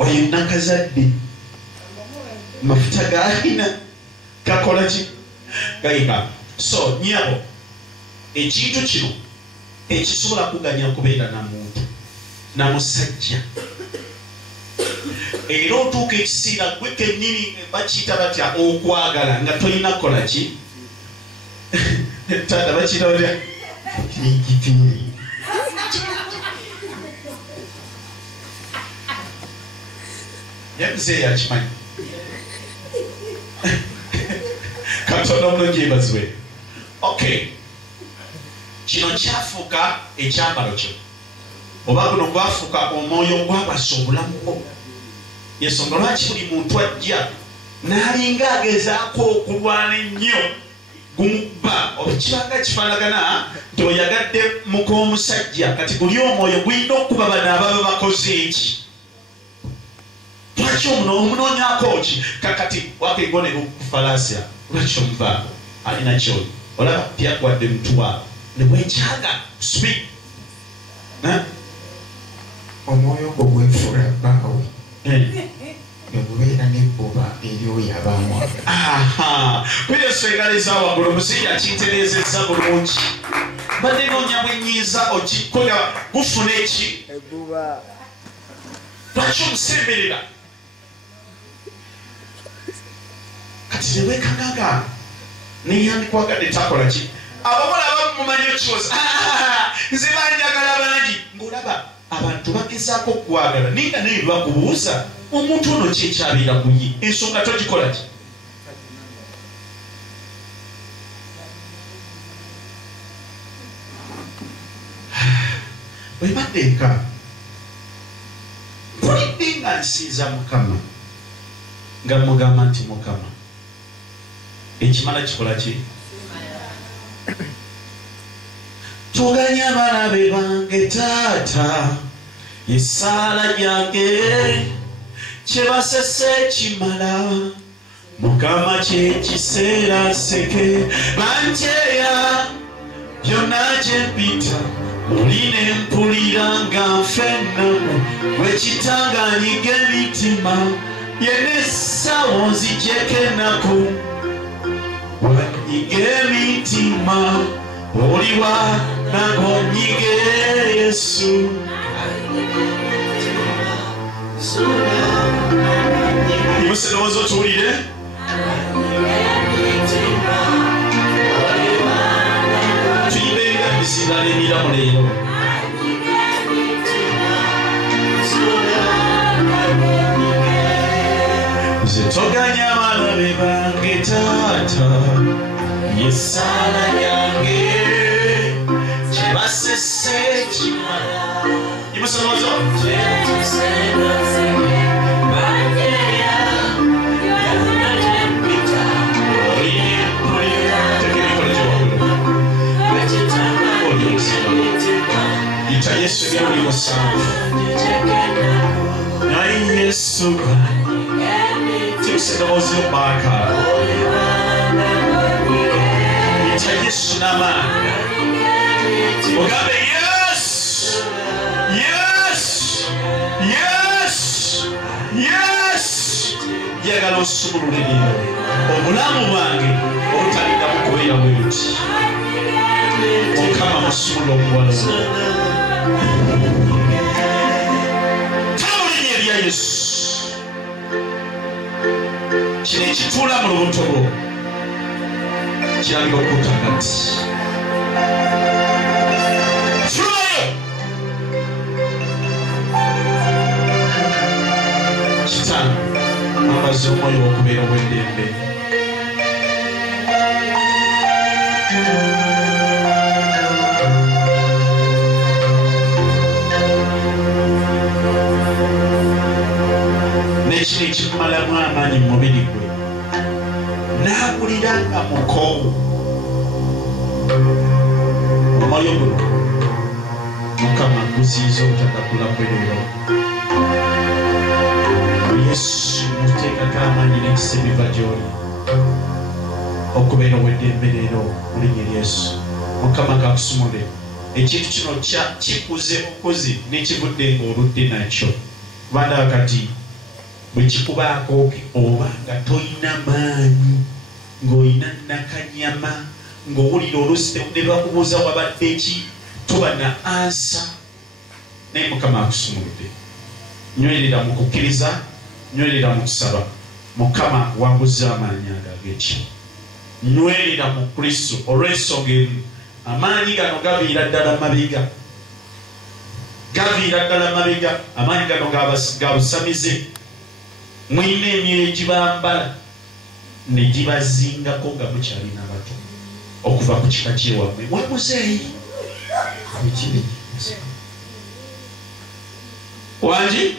oyo nakazadde mafuta galina kakola ki gayika. So nyabo ekintu kino ekisobola kuganya kubeera na muntu na musajja era otuuka ekiseera gwe kennyini bakiyita batya okwagala nga tolina kukola ki tata bakiyita batya yamuzeeyo akimanyi katonda omulungi yeebazibwe. Okay, kino kyafuuka ekyambalo kyo oba guno gwafuuka omwoyo gwabasa obulamu bwo. Yensonga lwaki buli muntu ajja n'alinga agezaako okulwana ennyo gumubba okibanga kifaanagana nti oyagadde muk'omusajja kati guli omwoyo gulina okuba bano ababa bakoze eki. Lwaki omunoonyaako ki kakati wakegone kufalaasya lwaki omuvaako alina kyoli olaba tyagwadde mutuwa ne bwekyaga speak omwoyo gwo gwefuula bbaawe ne gubeera n'ebbuba eryoyo abamwa. kwiresegaliza waggulu omusajja akintereezezza bulungi badde noonya bwenyiiza okikola gufuna eki lwaki omusemberera kati nebwekagaga neyandikwagadde takola ki abakola abamumanyi ekiwoza nze banjagala bangi ngaolaba abantu bagezaako okwagala naye nga naye bakubuuza omuntu ono ki ekyabeera kuye ensonga togikola ki webadde nka pulidde nga nsinza Mukama nga mugamba nti Mukama ekimala kikola ki tuganya abalabe bange taata yesaala yange kyebasese ekimala Mukama kyekiseera seke banjeya byonna gyempita olina empulira nga nfennamu bwekitanganyika emitima yena essaawa onzigyeko ennaku wanyiga emitima oliwa nagonyige Yesu muserowooza otuwulire tuyibenga emisindala emiramu leero nze toganya abalabe bange taata yesaala yange kyebasese ekimala imusomozo ita Yesu byali musanvu naye Yesu timusedowooza obbaaka ita Yesu n'amaanyi ogambe Yesu Yesu Yesu Yesu njagala osumululire obulamu bwange obutaliddamu kubeera bwe buti Mukama musumula omuwala tamulinnya erya Yesu kino ekituula mu lubuto lwo kirabika okutagati fulayo kitano amaze omwoyo w'okubeera obw'eddembe n'ekino ekimumalamu amaanyi mu mubiri gwe n'akulira nga mukoowu omwoyo guno Mukama guziiza obutakakulamu leero Yesu muteekako amaanyi n'ekisa ebiva gy'oli okubeera obw'eddembe leero mu linnya lya Yesu Mukama kakusumule ekintu kino kikuze bukuzi n'ekivudde ng'oludde nakyo kubanda kati bwe kikubaako oba nga toyina maanyi ng'olina nakanyama ng'owulira oluusi ne bakubuuza wabadde ki tuba na ansa naye Mukama akusumuludde. Nywerera mu kukkiriza, nywerera mu kusaba, Mukama waguza amaanyi agageki. Nywerera mu Kristo olw'ensonga emu, amaanyi gano gaviira ddala mabega, gaviira ddala mabega, amaanyi gano ga busamize. Mwine emyoyo gibambala ne gibazingako nga mukyalina bato okuva ku kika kyewammwe mwebuzeeyi Wikiri wangi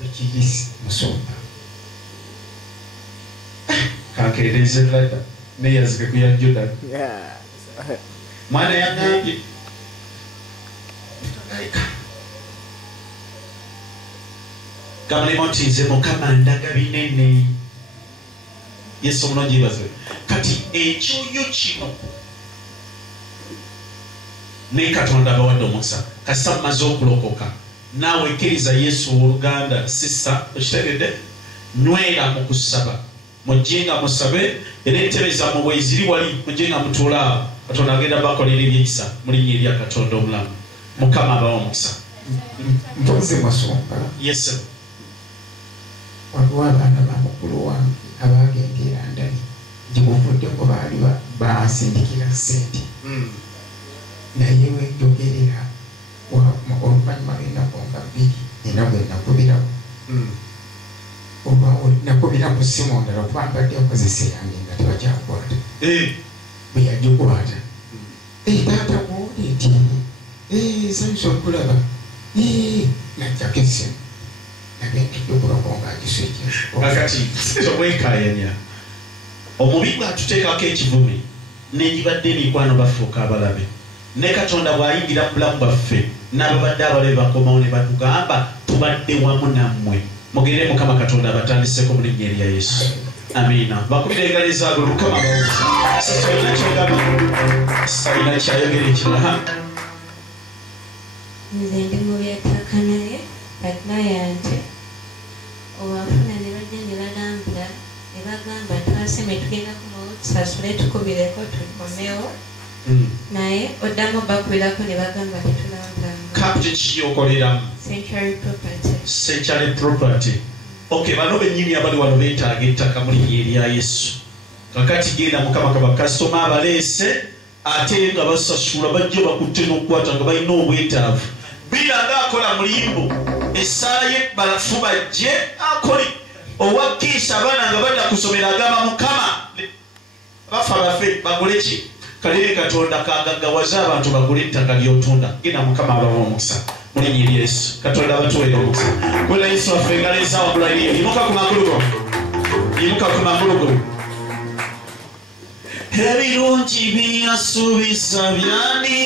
wikiri musomba kankereze ladda neyazike kuya Jordan mwana yagambye kamulimu nti nze Mukama ndaga binene. Yesu omulungi yeebazibwe. Kati ekyoyo kino ne Katonda abawadde omukisa kasita mumaze okulokoka naawe ekkiriza Yesu owooluganda sisa okitegedde nywera mu kusaba mujje nga musabe era entebe zammwe bwe ziri wali mujje nga mutuula awo Katonda agenda bakolera ebyekisa mu linnya erya Katonda omulamu. Mukama abawa omukisa. mpoze masomba Yesu waliwo abaana ba mukulu wange abagenda e London gyebuvuddeko baali basindikira ssente naye wenjogerera oluvannyuma lw'ennaku nga 2 ennaku enakubiraku oba nakubiraku simu ndala kuba mbadde okozesa yange nga tebakyakwata bwe yagikwata taata bwoli nti sanyusa okulaba najjako essimu nagendedde okubakonga kakati tobwekayanya omubi bwatuteekako ekivumi negibadde emikwano bafuuka abalabe ne Katonda bw'ayingira mu bulamu bwaffe n'ababadde abalabe bakomawo ne batugamba tubadde wamu nammwe. Mugende Mukama Katonda abatandiseko mu linnya erya Yesu. Amiina. Bakubira engalo ezaago Mukama bawuza. Sitalina kyogamba. Sitalina kyayogera ekirala. Nze ndi mu by'attaka naye patnaye nti owafuna ne bajja ne balambula ne bagamba twaseme tugenda tusasule tukubireko tukomewo naye oddamu bakubirako ne bagamba tetulambulanga. Kapuje kiyokoleramu Sanctuary Property. Okay, bano bennyini abali wano beetaaga ettaka mu linnya erya Yesu. Kakati genda Mukama kaba kasitoma abaleese ate nga basasula bajja bakutte n'okukwata nga balina obwetaavu. Bila nga akola mulimbo essaaye balafu bajje akoli owakiisa abaana nga badda kusomera agamba Mukama bafa bafe bagule ki kalire Katonda kagaggawaza abantu bagule ettaka ly'otunda. Genda Mukama abawa omukisa mu linnya erya Yesu. Katonda abatuweera omukisa. Kwela Yesu waffe engalo ezaawagulaliyo yimuka ku magulu go, yimuka ku magulu go. Ebirungi byasuubiza byani